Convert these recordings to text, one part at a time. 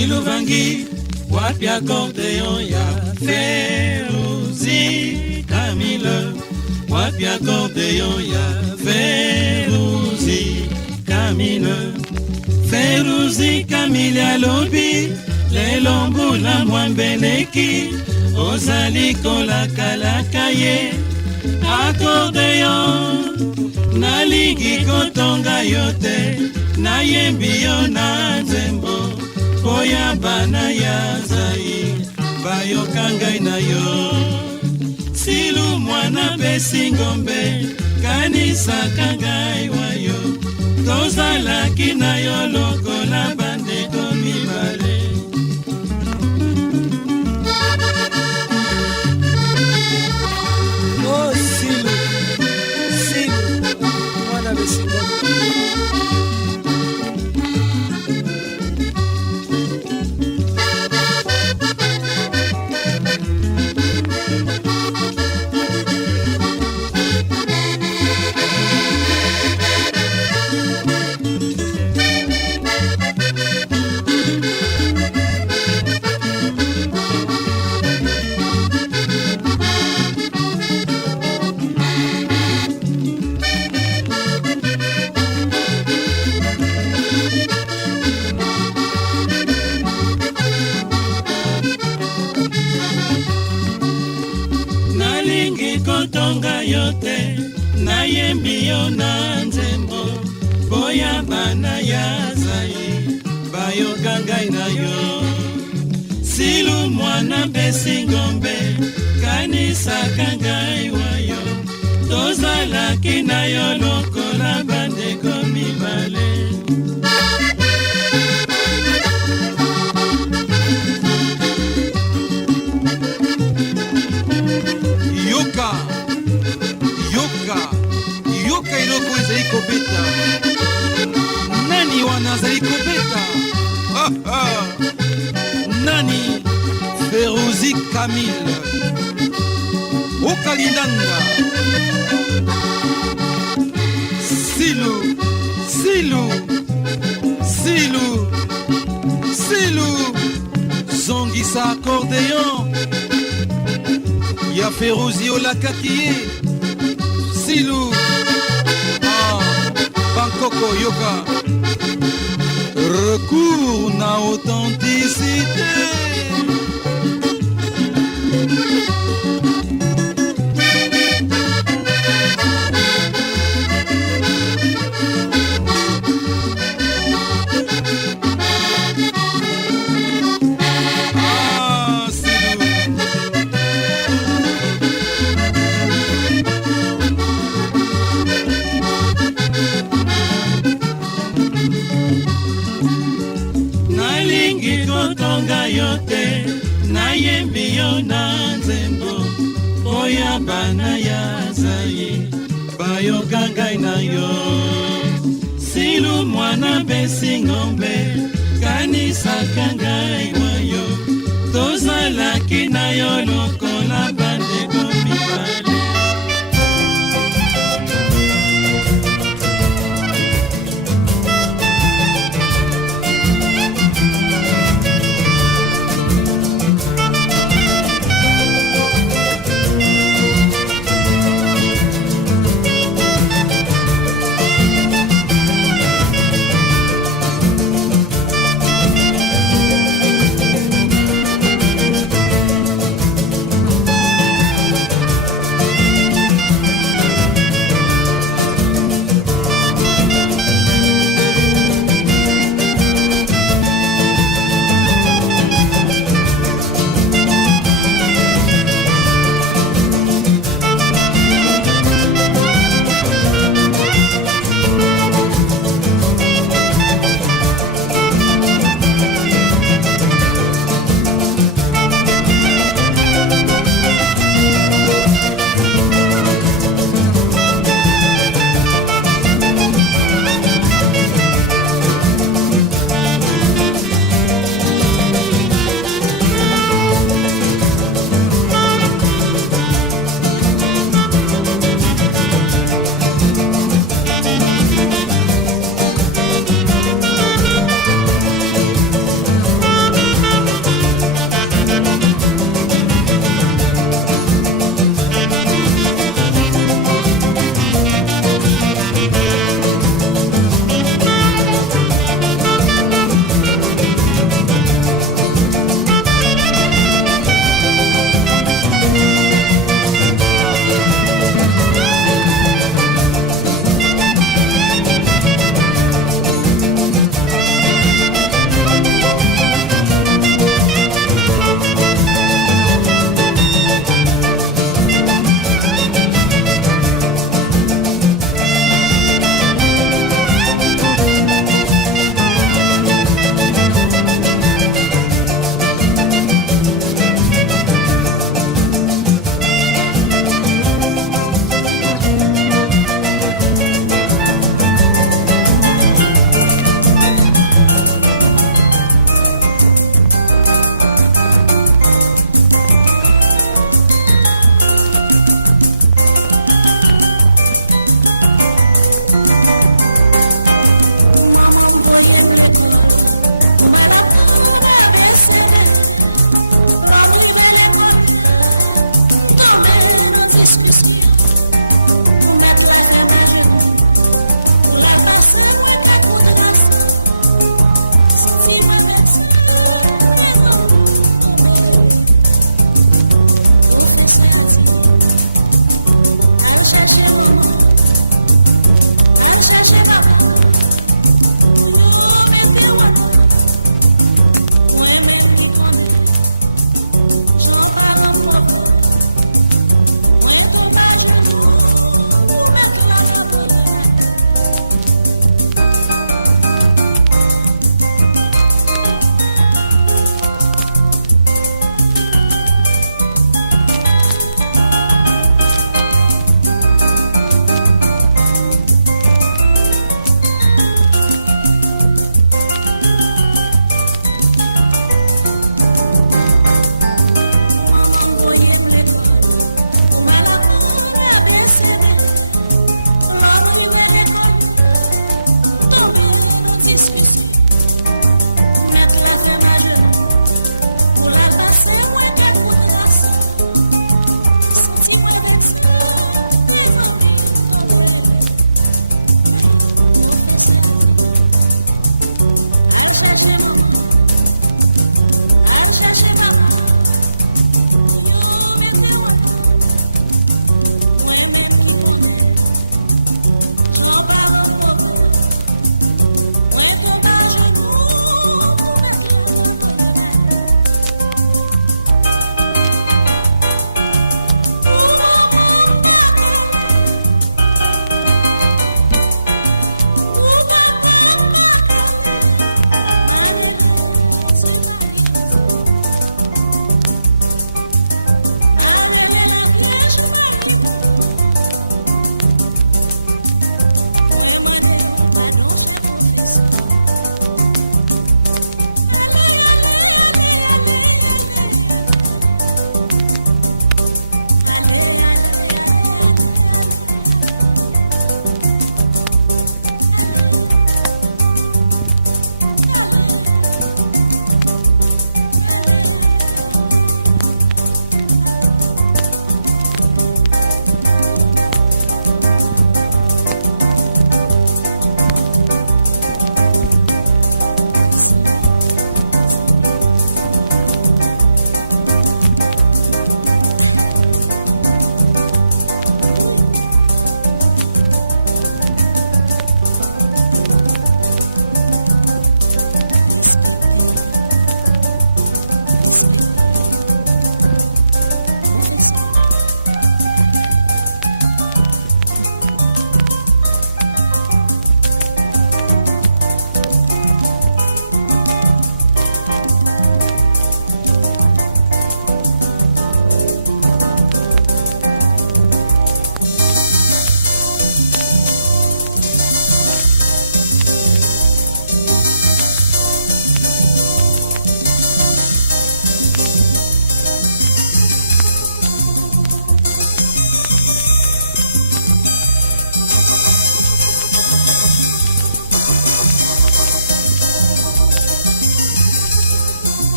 Siluvangi, wapi accordéon ya Feruzi Camille, wapi accordéon ya Feruzi Camille. Feruzi Camille alobi, lelo mbula mwambeleki, ozali kolakalaka ye. Accordéon, nalingi kotonga yote, nayembi yo na nzembo, koya bana ya zai, bayoka ngai na yo. Silu mwana pesi ngombe, kanisaka ngai wayo, tozalaki na yo lokola bandeko mibale. Oh Silu, Silu, mwana pesi ngombe. Kotonga yote, nayembi yo na nzembo, boya bana ya zai, bayoka ngai na yo. Silu mwana pesi ngombe, kanisaka ngai wayo, tozalaki na yo lokola bandeko mibale. Yoka iloko ezali kobeta, nani wana azali kobeta? Nani? Feruzi Camille, Okalindanga. Silu, Silu, Silu, Silu, zongisa accordéon ya Feruzi olakakiye. Silu, Bangkoko yoka, recours na authenticité. Kotonga yote, nayembi yo na nzembo, oya bana ya zai, bayoka ngai na yo. Silu mwana pesi ngombe, kanisaka ngai wayo, tozalaki na yo lokola bandeko mibale.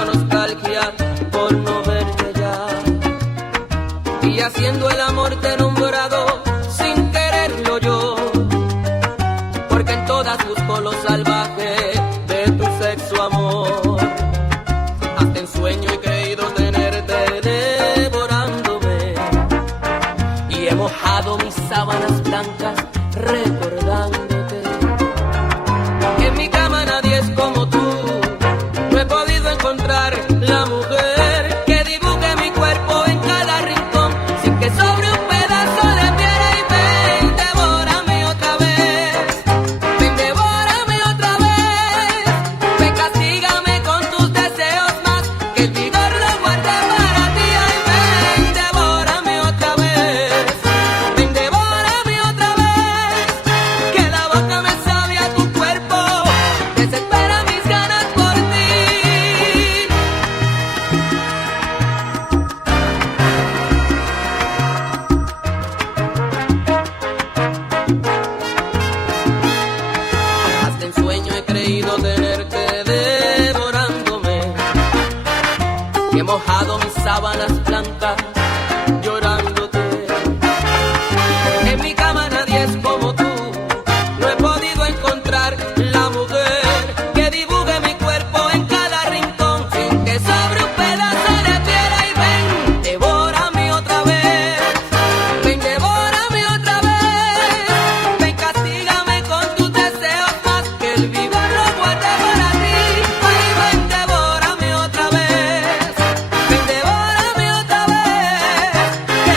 dio nostalgia por no verte ya. Y haciendo el amor te he nombrado sin quererlo yo, porque en todas busco lo salvaje de tu sexo amor. Hasta en sueño he creído tenerte devorándome, y he mojado mis sábanas blancas recordándote. En mi cama nadie es como tú, no he podido encontrar la mujer que dibuje mi cuerpo en cada rincón, sin que sobre un pedazo de piel. Y ven, devórame otra vez, ven, devórame otra vez, ven, castígame con tus deseos más, que el vigor lo guarde para ti. Ay, ven, devórame otra vez, ven, devórame otra vez, que la boca me sabe a tu cuerpo, desespera mis ganas por ti. Hasta en sueño he creído tenerte devorándome, y he mojado mis sábanas blancas llorándote. En mi cama nadie es como tú, no he podido encontrar la mujer que dibuje mi cuerpo en cada rincón, sin que sobre un pedazo de piel. Y ven, devórame otra vez, ven, devórame otra vez, ven, castígame con tus deseos más, que el vigor lo guarde para ti. Ay, ven, devórame otra vez, ven, devórame otra vez, que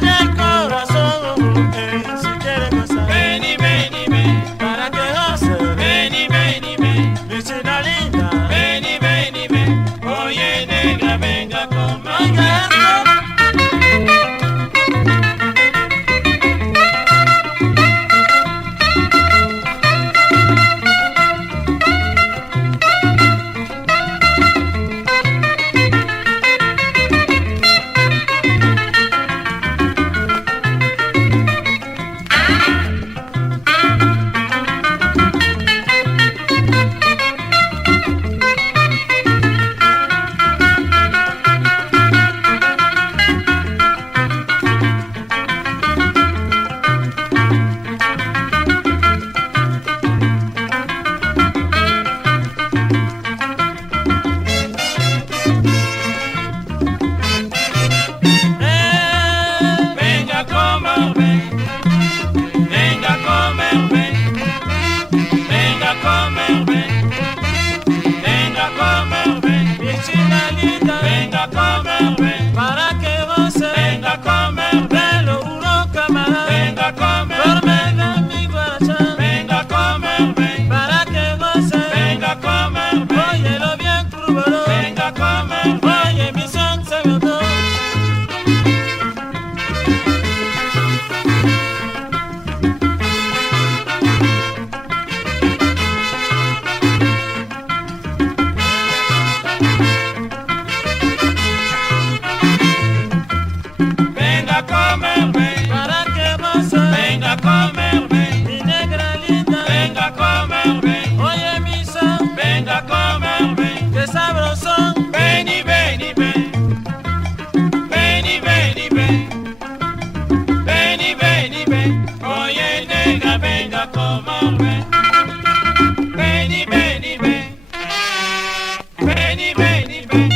del corazón, si quieres gozar. Ven y ven y ven, Para que goces, ven y ven y ven, mi china linda. ven y ven y ven. Oye negra, venga conmigo. Oiga esto. Venga a comer, ven. Venga a comer, ven. Venga a comer, ven. Venga a comer, ven. Mi china linda, Venga a comer, ven. para que goces, Venga a comer, ven. te lo juro, camarada. Venga a comer, Por mi guaracha, venga a comer, ven. para que goces, Venga a comer, ven. óyelo bien, curvolo. Venga a comer, ven. Oye, mi son se me otó. Venga a comer, ven. Para que goces, Venga a comer, ven. mi negra linda. Venga a comer, ven. Oye, mi son, Venga a comer, ven. qué sabrosón. Ven y ven y ven. Ven y ven y ven. Ven y ven y ven. Oye negra, venga a comer, ven. Ven y ven y ven. Ven y ven y ven.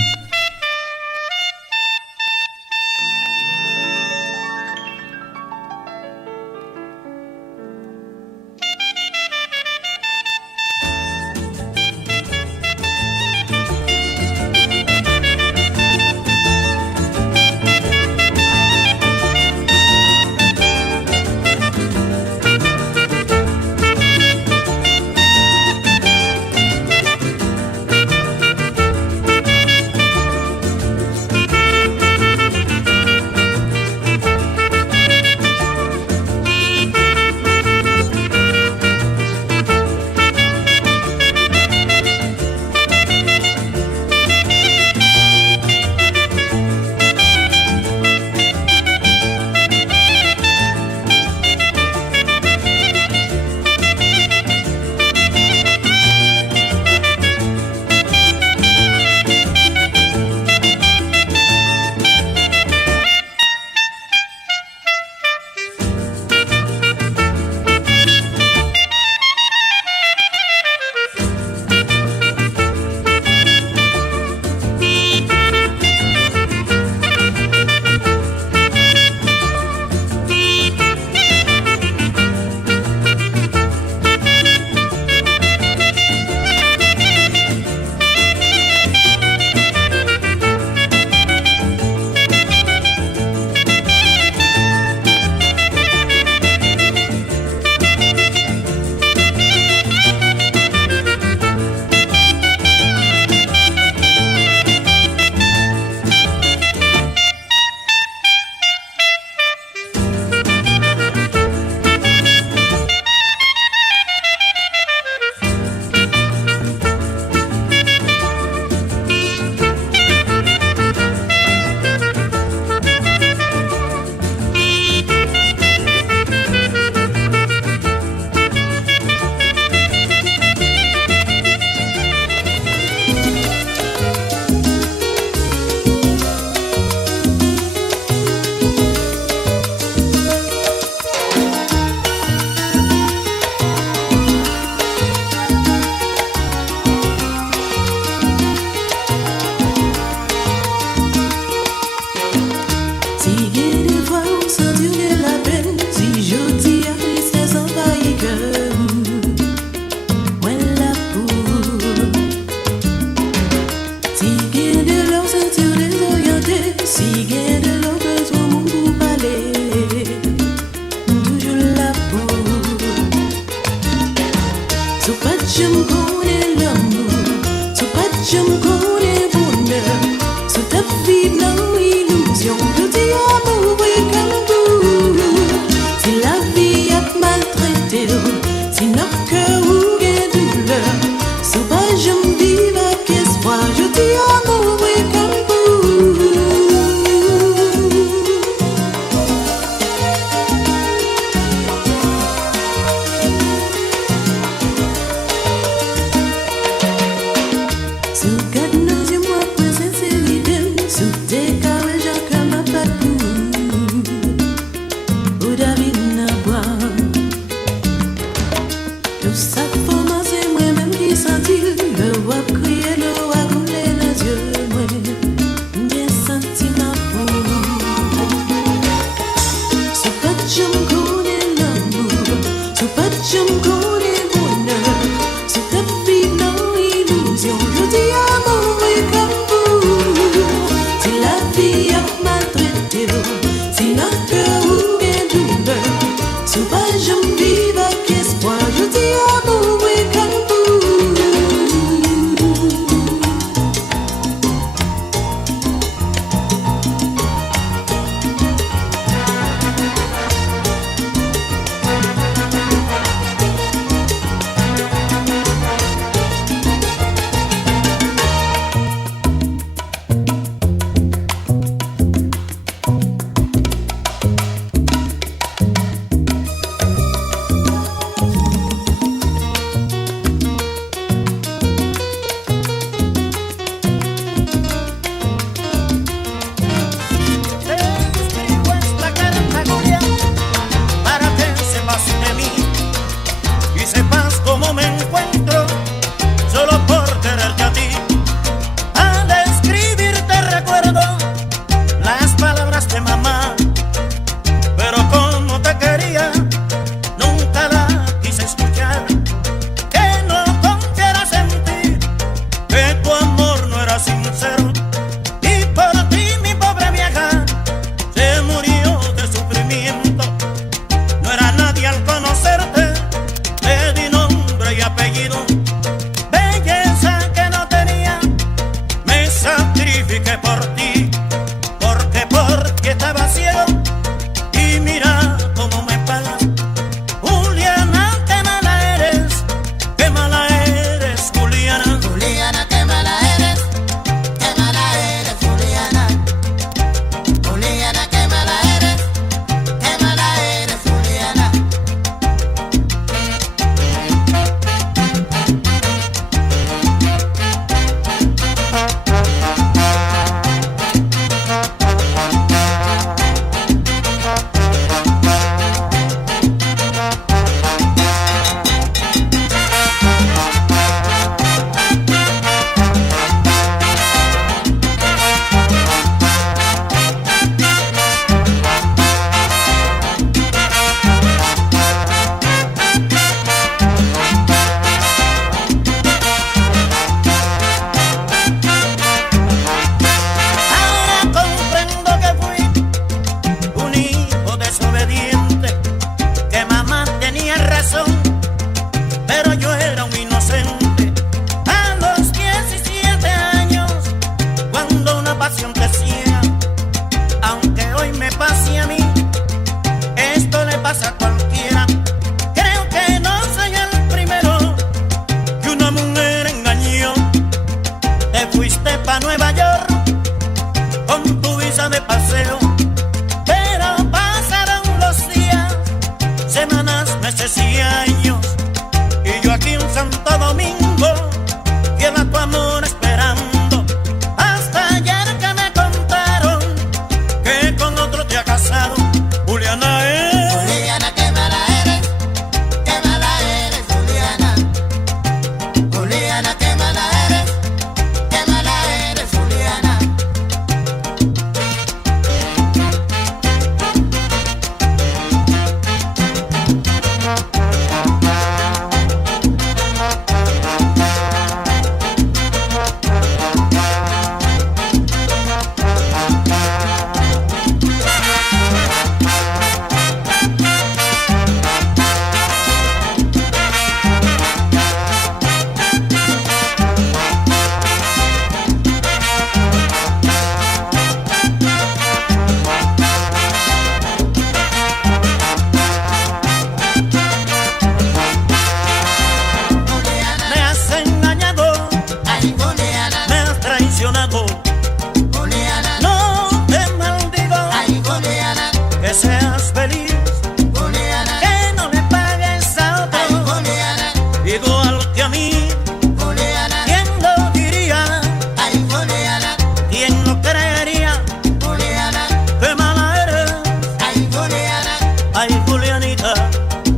Ay, Julianita,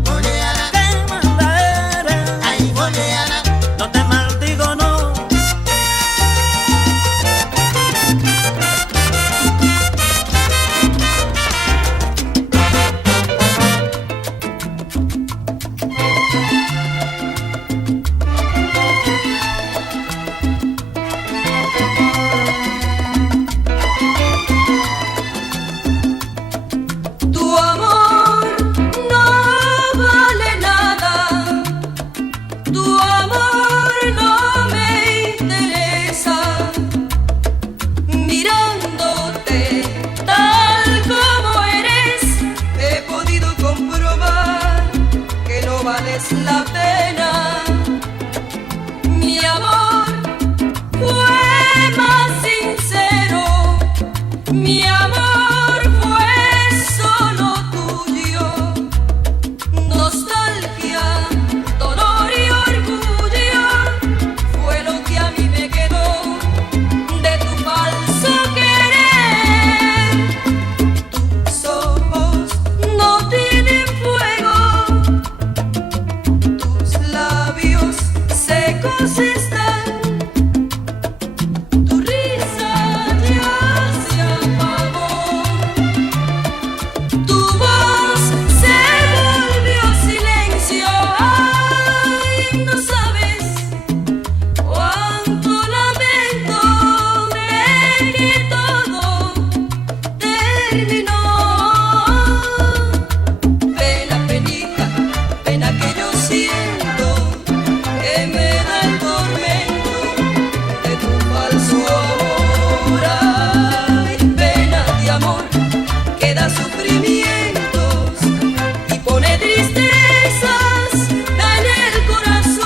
Juliana, qué mala eres. ay, Juliana, No te maldigo, no. Tu amor no vale nada, tu amor no me interesa. Mirándote tal como eres, he podido comprobar que no vales la pena. Mi amor fue más sincero, mi amor fue solo tuyo. Nostalgia, dolor y orgullo fue lo que a mí me quedó de tu falso querer. Tus ojos no tienen fuego, tus labios secos están, tu risa ya se apagó, tu voz se volvió silencio. Ay, no sabes cuánto lamento de que todo terminó. Pena, penita, pena que yo siento, que me da el tormento de tu falso amor. Ay, pena de amor que da sufrimientos y pone tristezas en el corazón.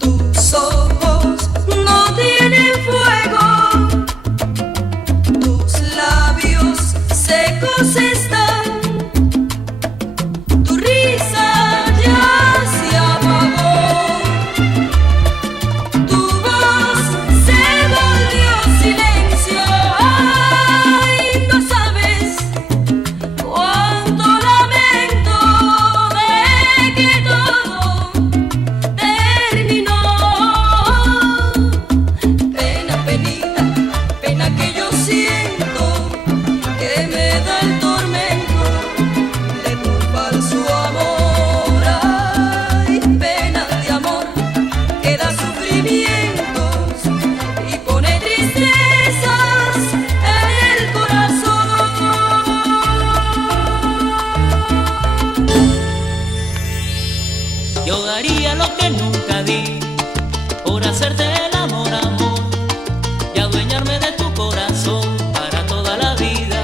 Tus ojos no tienen fuego, tus labios secos están, tu risa ya se apagó, tu voz se volvió silencio. Ay, no sabes cuánto lamento de que todo terminó. Pena, penita, pena que yo siento, que me da el tormento de tu falso amor. Ay, pena de amor que da sufrimientos y pone tristezas en el corazón. Yo daría lo que nunca di por hacerte el amor, amor, y adueñarme de tu corazón para toda la vida.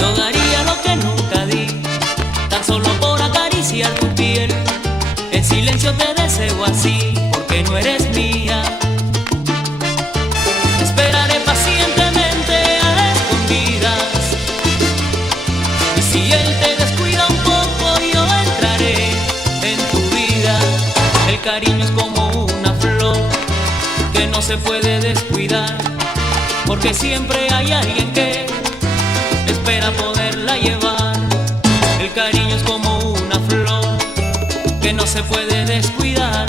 Yo daría lo que nunca di, tan solo por acariciar tu piel. En silencio te deseo así, porque no eres mía. Esperaré pacientemente a escondidas, y si él te descuida un poco, yo entraré en tu vida. El cariño es como una flor que no se puede descuidar, porque siempre hay alguien que espera poderla llevar. El cariño es como una flor que no se puede descuidar,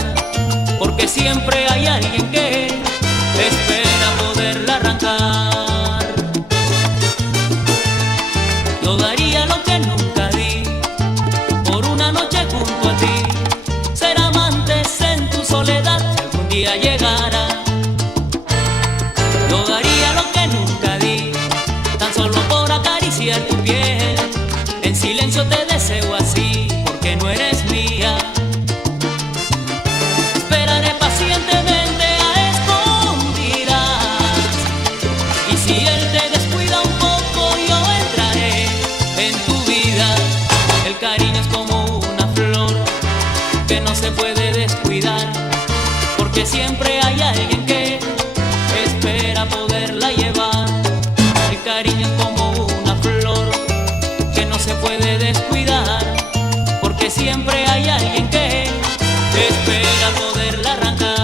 porque siempre hay alguien que espera poderla arrancar. Yo daría lo que nunca di por una noche junto a ti, ser amantes en tu soledad si algún día llegara. Yo daría lo que nunca di, tan solo por acariciar tu piel. En silencio te deseo así, porque no eres mía. Esperaré pacientemente a escondidas, y si él te descuida un poco, yo entraré en tu vida. El cariño es como una flor que no se puede descuidar, porque siempre hay alguien que espera poderla llevar. El cariño es como una flor que no se puede descuidar, porque siempre hay alguien que espera poderla arrancar.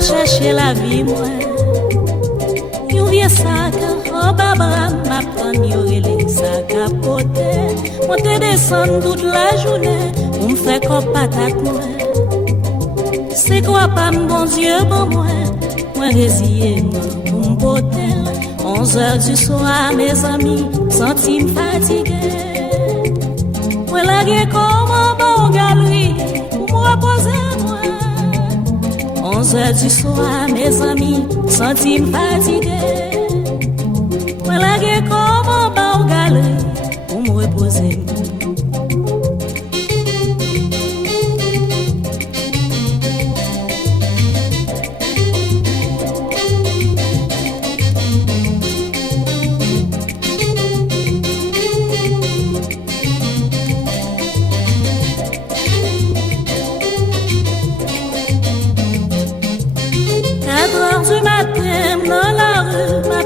Chercher la vie, moi. Yon vieux sac, en baba, ma prenne, yon relé sac à côté. Monte descend toute la journée, on me fait comme patate, moi. C'est quoi pas mon Dieu, bon, moi résilié, moi, pour me botter. 11 heures du soir, mes amis, senti me fatigué. Moi, la gueule comme un bon galerie, pour me reposer, moi. 11 heures du soir, mes amis, senti me fatigué. Moi, la gueule comme un bon galerie, pour me reposer.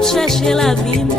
Chercher la vie.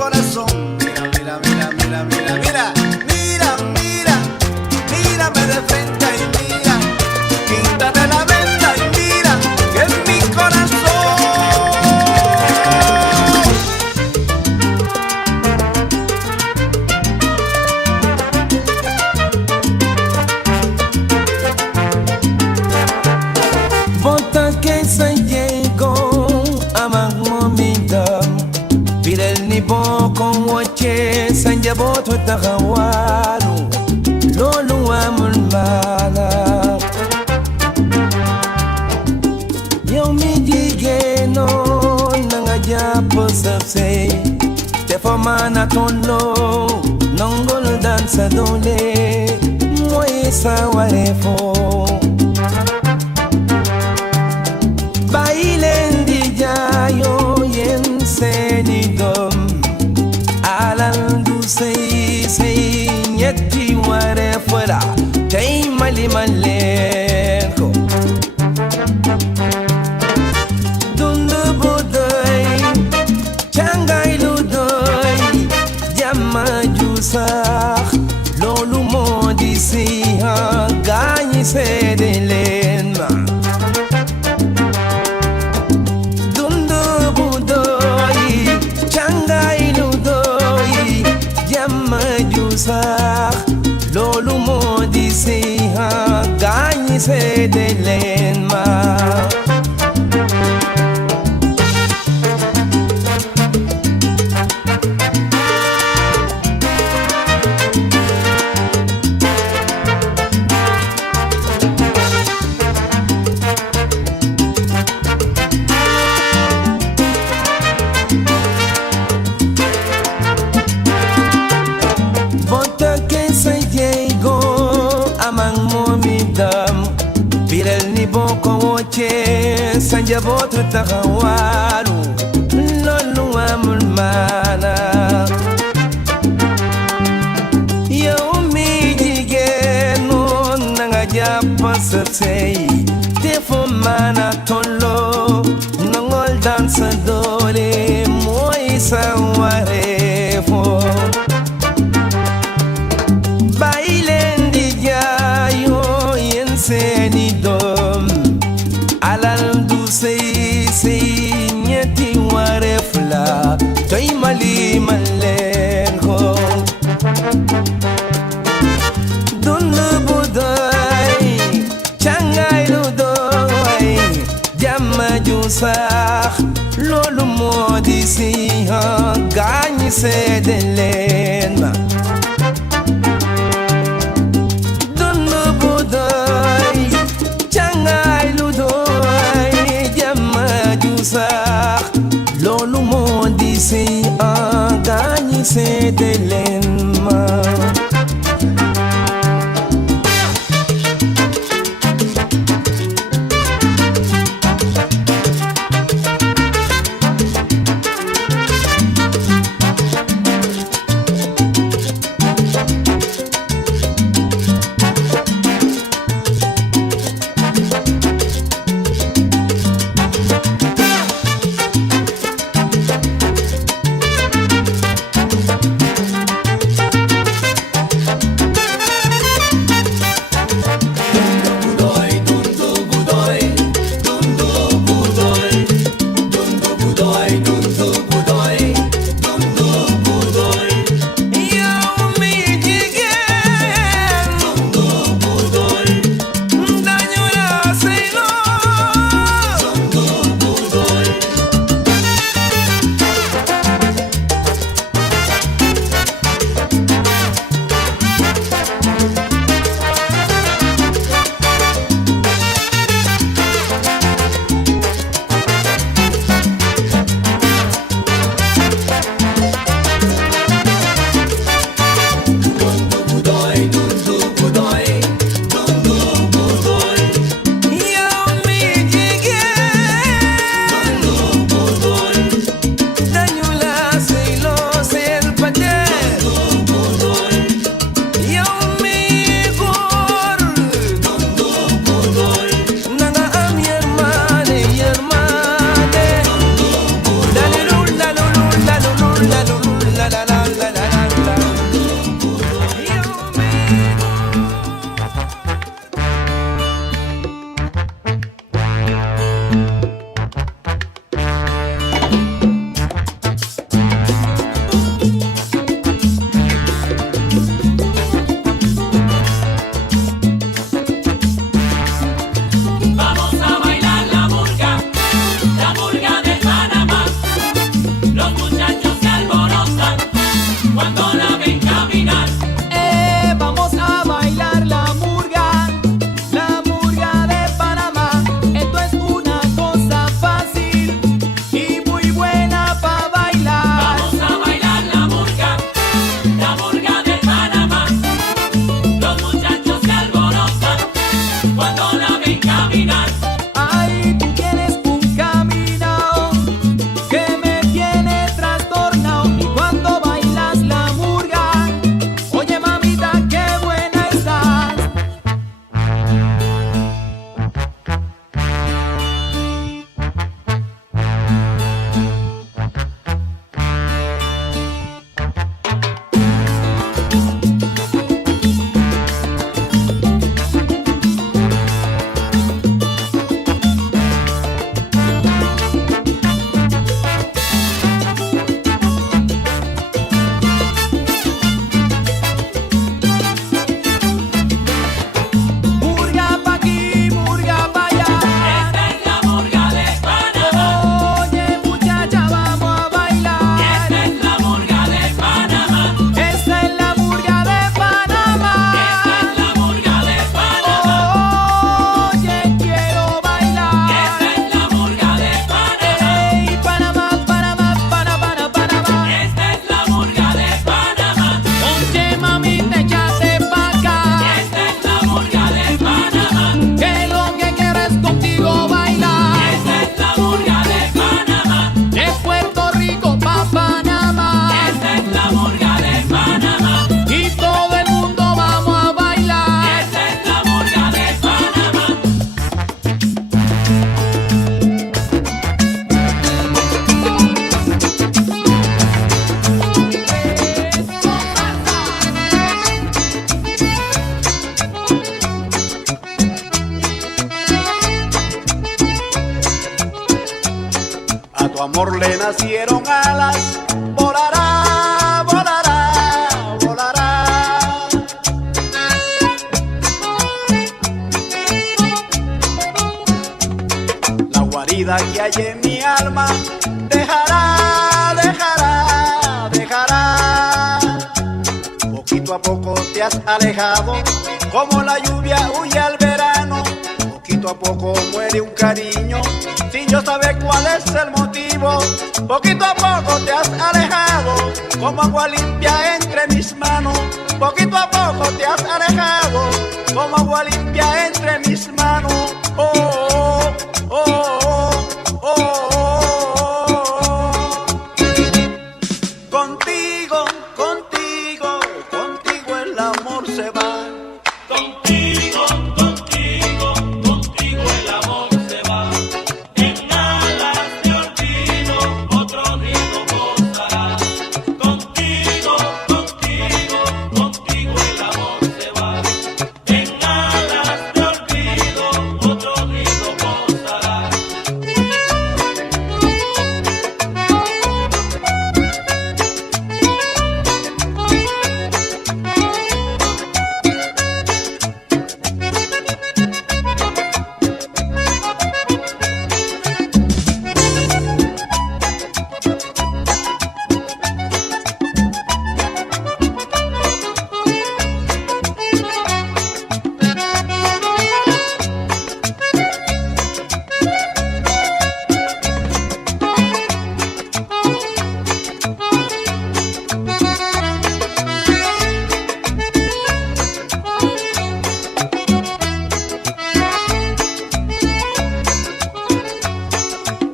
corazón. Mira, mira, mira, mira, mira, mira, mira, mira, mírame de frente y mira, quítate la venda y mira que es mi corazón. Bota que se llegó a mamita, pide el nipo con wache sanja boto tagawalu, lolu amul mala. Yo mi digeno nanga japo sabse, te famana tonlo, nongol dansa dole, moye sawarefo. Bailendi jayo yen senidom Alan du sei nyeti ware fora Tei mali malenko Dundu budoi Changai ludoi Jama jusak Lolu modisi ha Ganyi sedelenma Lolu modisi ha ganyi sedelenma. Sanja botu tagawalu, lolu amul mala. Yo mi jigeno nanga japa satei, te fomana tolo, nangol dansa dole, moi sawarefo. Bailendi jayo yenseni dom. Sei nyeti warefla Toi mali malenko Dundu budai Changai ludoi Jama jusak Lolu modisi ha Ganyi sedelenma Dundu budai Changai ludoi Lolu modisi a ganyi sedelenma. vida que hay en mi alma dejará, dejará, dejará. Poquito a poco te has alejado, como la lluvia huye al verano. Poquito a poco muere un cariño, sin yo saber cuál es el motivo. Poquito a poco te has alejado, como agua limpia entre mis manos. Poquito a poco te has alejado, como agua limpia entre mis manos. Oh, oh, oh, oh, oh, oh. Contigo, contigo, contigo el amor se va. Contigo, contigo, contigo el amor se va. En alas de olvido otro nido gozará. Contigo, contigo, contigo el amor se va. En alas de olvido otro nido gozará.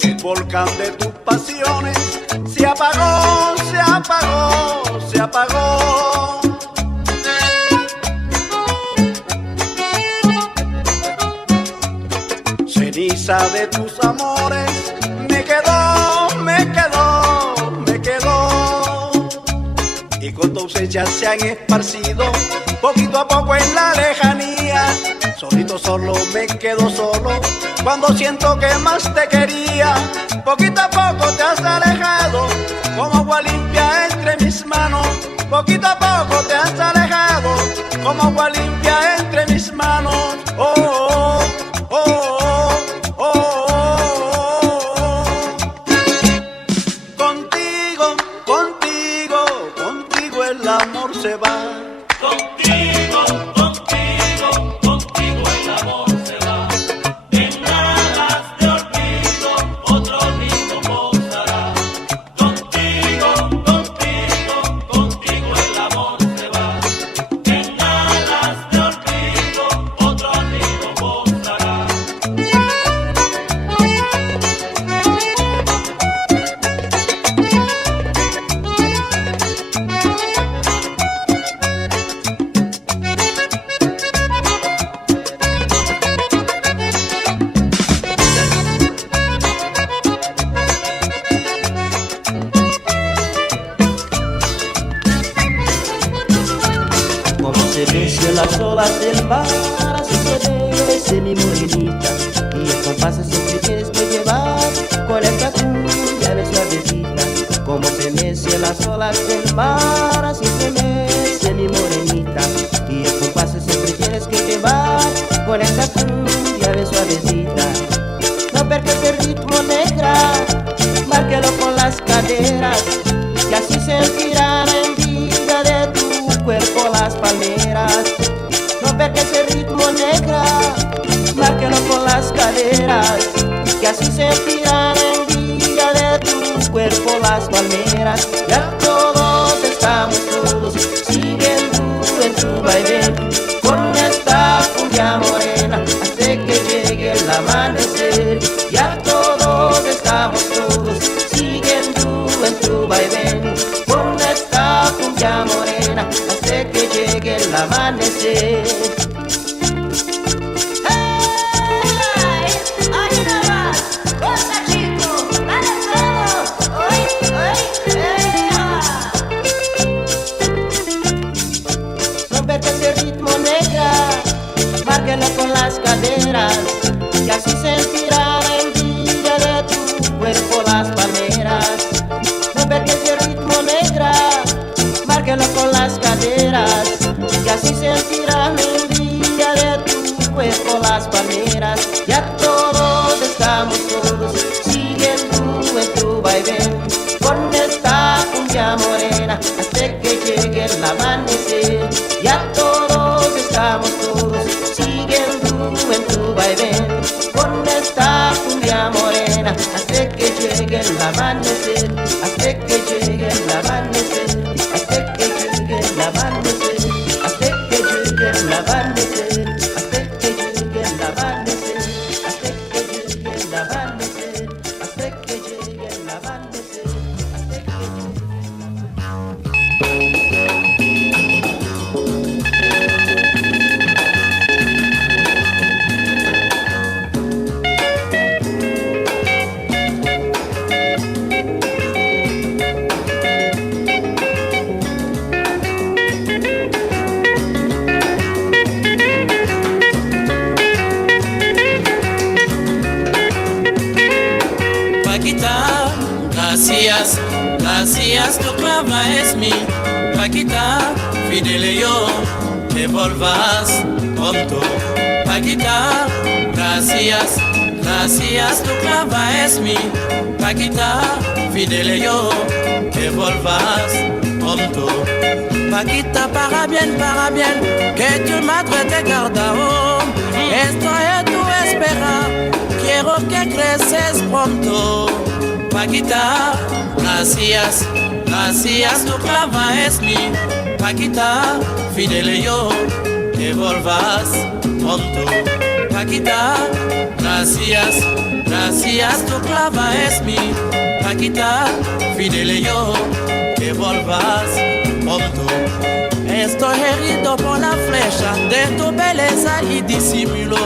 El volcán de tus pasiones se apagó, se apagó, se apagó. Ceniza de tus amores me quedó, me quedó, me quedó. Y con tu ausencia se han esparcido poquito a poco en la lejanía. Solito solo me quedo solo cuando siento que más te quería. Poquito a poco te has alejado, como agua limpia entre mis manos. Poquito a poco te has alejado, como agua limpia entre mis manos. Oh, oh, oh, oh, oh, oh, oh. Contigo, contigo, contigo el amor se va. Contigo, contigo, contigo el amor se va. En alas de olvido otro nido gozará. Contigo, contigo, contigo el amor se va. En alas de olvido otro nido gozará. Como se vence las olas del mar, así se vence mi morenita. Y el compás siempre tienes que llevar con esta cumbia de suavecita. Como se mece las olas del mar, así se mece mi morenita. Y el compás siempre tienes que llevar con esta cumbia de suavecita. No perques el ritmo negra, márquelo con las caderas, y así sentirán la envidia de tu cuerpo las palmeras. No perques el ritmo negra, márquelo con las caderas, que así sentirán la envidia de tu cuerpo las palmeras. Ya todos estamos todos siguiendo en tu baile con esta cumbia morena hasta que llegue el amanecer. Ya todos estamos todos siguiendo en tu baile con esta cumbia morena hasta que llegue el amanecer. Márquelo con las caderas, y así sentirá la envidia de tu cuerpo las palmeras. No perques el ritmo negra, márquelo con las caderas, y así sentirá la envidia de tu cuerpo las palmeras. Ya todos estamos todos llegue el amanecer. Ya todos estamos todos siguiendo en tu vaivén con esta cumbia morena hasta que llegue el amanecer, hasta que llegue el amanecer, hasta que llegue el amanecer, hasta que llegue el amanecer, hasta que llegue el amanecer, hasta que llegue el amanecer, hasta que llegue el amanecer, hasta que Paquita, gracias, gracias, tu clava es mi Paquita, fidele yo, que volvas pronto. Paquita, gracias, gracias, tu clava es mi Paquita, fidele yo, que volvas pronto. Paquita, para bien, que tu madre te guarda. Estoy a tu espera, quiero que creces pronto. Paquita, gracias, gracias, tu clava es mi Paquita, fidele yo, que volvas pronto. Paquita, gracias, gracias, tu clava es mi Paquita, fidele yo, que volvas pronto. Estoy herido por la flecha de tu belleza y disimulo.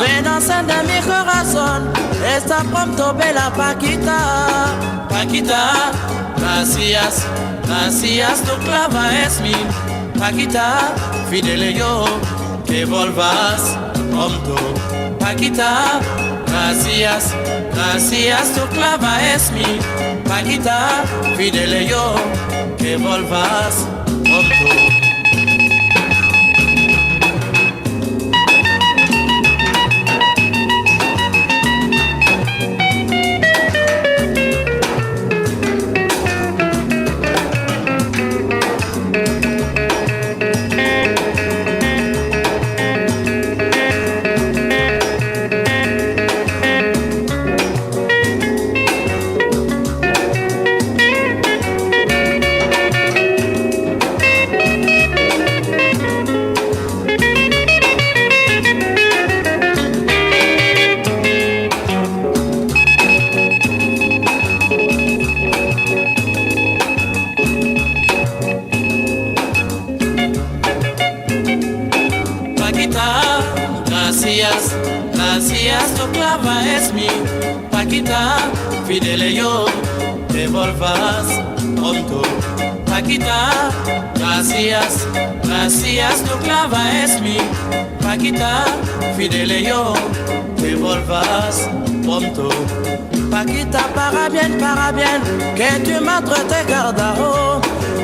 Venanza de mi corazón, está pronto bella Paquita. Paquita, gracias, gracias, tu clava es mi Paquita, fidele yo, que volvas pronto. Paquita, gracias, gracias, tu clava es mi Paquita, fidele yo, que volvas pronto. Gracias, gracias, tu clava es mi Paquita, fidele yo, te volvas pronto. Paquita, gracias, gracias, tu clava es mi Paquita, fidele yo, te volvas pronto. Paquita, para bien, que tu madre te guarda.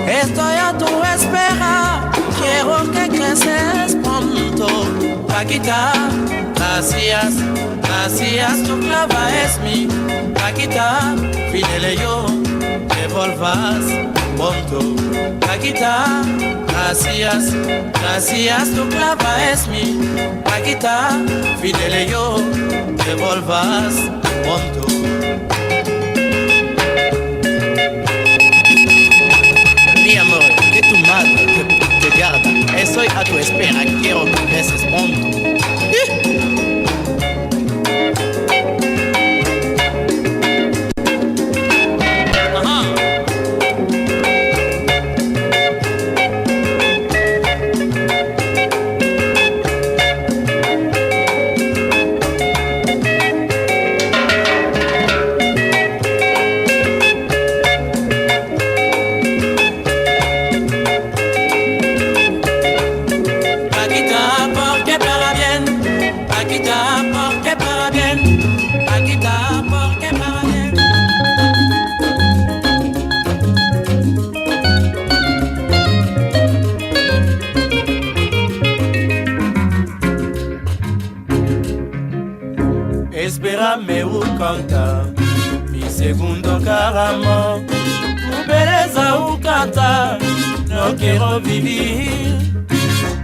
Estoy a tu espera, quiero que creces pronto. Paquita, gracias, gracias, tu clava es mi Paquita, fidele yo, que volvas pronto. Paquita, gracias, gracias, tu clava es mi Paquita, fidele yo, que volvas pronto. Mi amor, que tu madre te guarda. Estoy a tu espera, quiero que creces pronto. Espérame o canta, mi segundo caramo. O beleza o canta, não no quiero vivir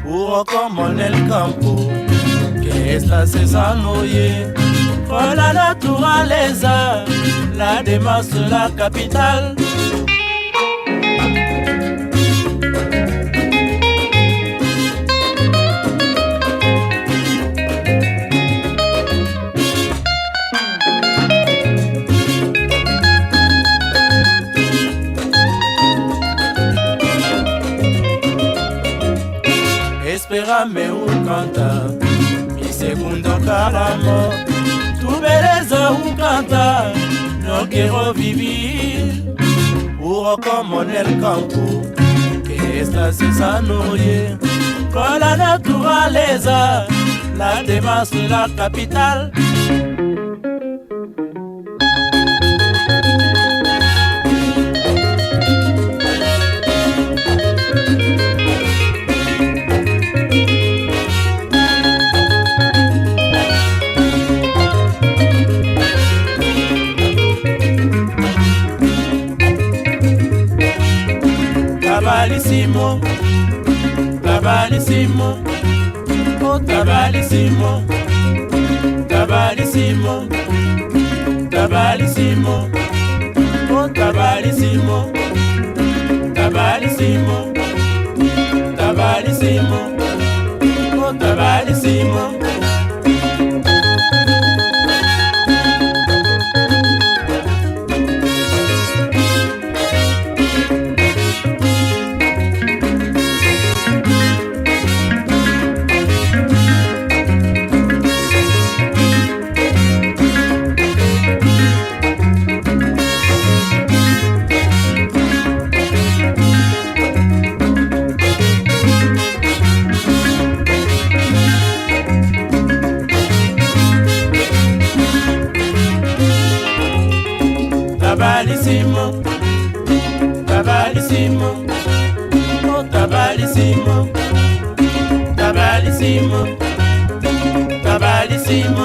puro como en el campo, que esta cesando, oye. Por la naturaleza, la demás de la capital. Espérame canta, mi segundo caramo. Tu belleza canta, no quiero vivir puro como en el campo, que esta cesando, oye. Con la naturaleza, la demás de la capital. Cabalísimo, cabalísimo, oh cabalísimo, cabalísimo, cabalísimo, oh cabalísimo, cabalísimo, cabalísimo, oh cabalísimo. Cabalísimo, cabalísimo, oh cabalísimo, cabalísimo, cabalísimo,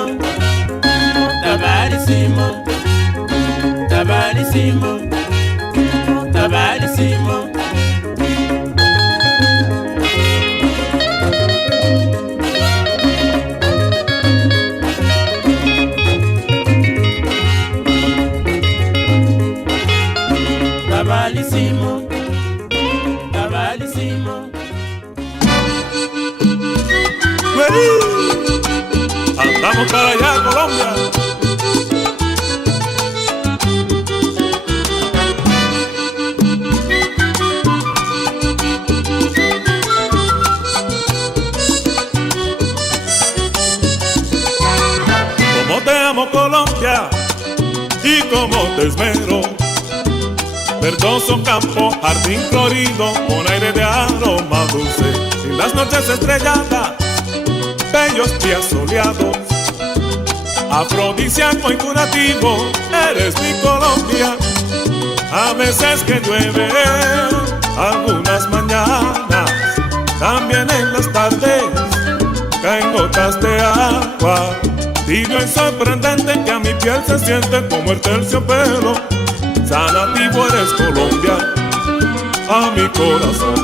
oh cabalísimo, cabalísimo, oh cabalísimo. Cabalísimo, cabalísimo. Andamos para allá, Colombia. Como te amo, Colombia, y como te esmero. Verdoso campo, jardín florido, con aire de aroma dulce. En las noches estrelladas, bellos días soleados, afrodisíaco y curativo, eres mi Colombia. A veces que llueve, algunas mañanas, también en las tardes, caen gotas de agua. Tibio y sorprendente que a mi piel se siente como el terciopelo. Sanativo eres Colombia, a mi corazón.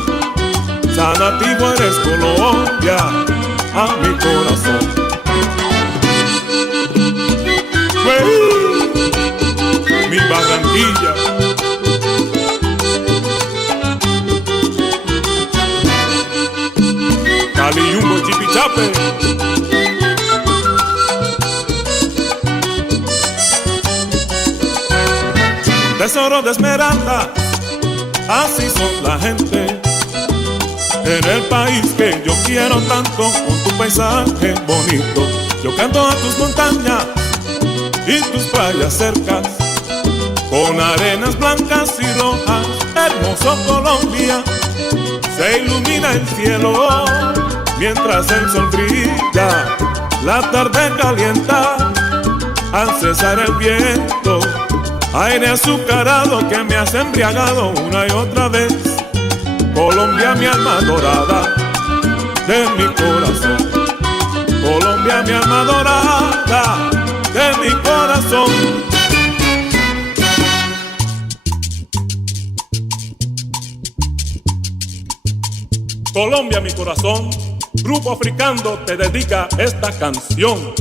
Sanativo eres Colombia, a mi corazón. Mi Barranquilla. Cali, Yumbo, Chipichape. Tesoro de esmeralda, así son la gente en el país que yo quiero tanto, con tu paisaje bonito. Yo canto a tus montañas y tus playas cercas, con arenas blancas y rojas, hermoso Colombia. Se ilumina el cielo mientras el sol brilla, la tarde calienta al cesar el viento. Aire azucarado que me has embriagado una y otra vez. Colombia, mi alma dorada de mi corazón. Colombia, mi alma dorada de mi corazón. Colombia, mi corazón, Grupo Africano te dedica esta canción.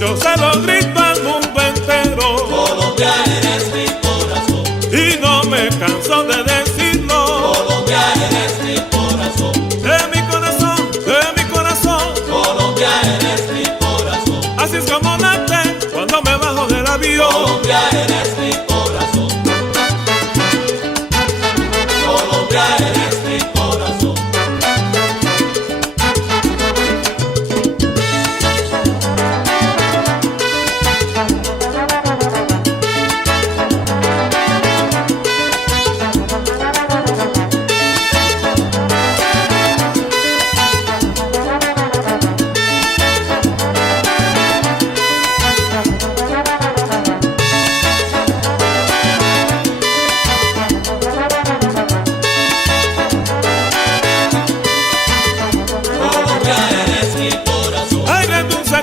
Yo se lo grito al mundo entero. Colombia eres mi corazón. Y no me canso de decirlo. Colombia eres mi corazón. De mi corazón, de mi corazón. Colombia eres mi corazón. Así es como late cuando me bajo del avión. Colombia eres mi corazón. Colombia eres mi corazón.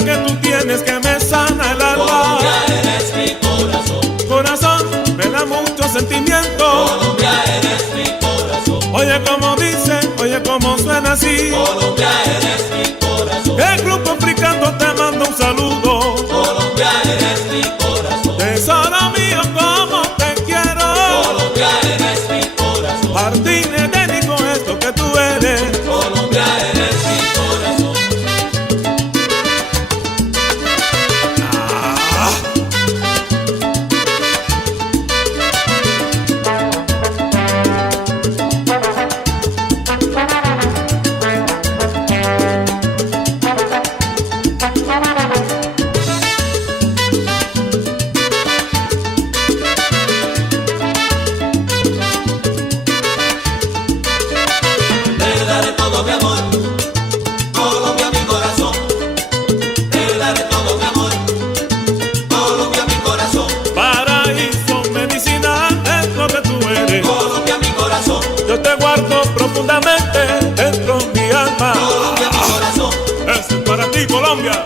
Que tú tienes que me sana el alma. Colombia eres mi corazón. Corazón, me da mucho sentimiento. Colombia eres mi corazón. Oye como dice, oye como suena así. Colombia eres mi corazón. El Grupo Africano te manda un saludo. Colombia eres mi corazón. Tesoro mío, como te quiero. Colombia eres mi corazón. Jardín edénico, esto que tú eres. Colombia eres mi corazón. Mi amor, Colombia mi corazón, te daré todo mi amor, Colombia mi corazón. Paraíso medicinal es lo que tú eres. Colombia mi corazón, yo te guardo profundamente dentro de mi alma. Colombia mi corazón, Eso es para ti, Colombia.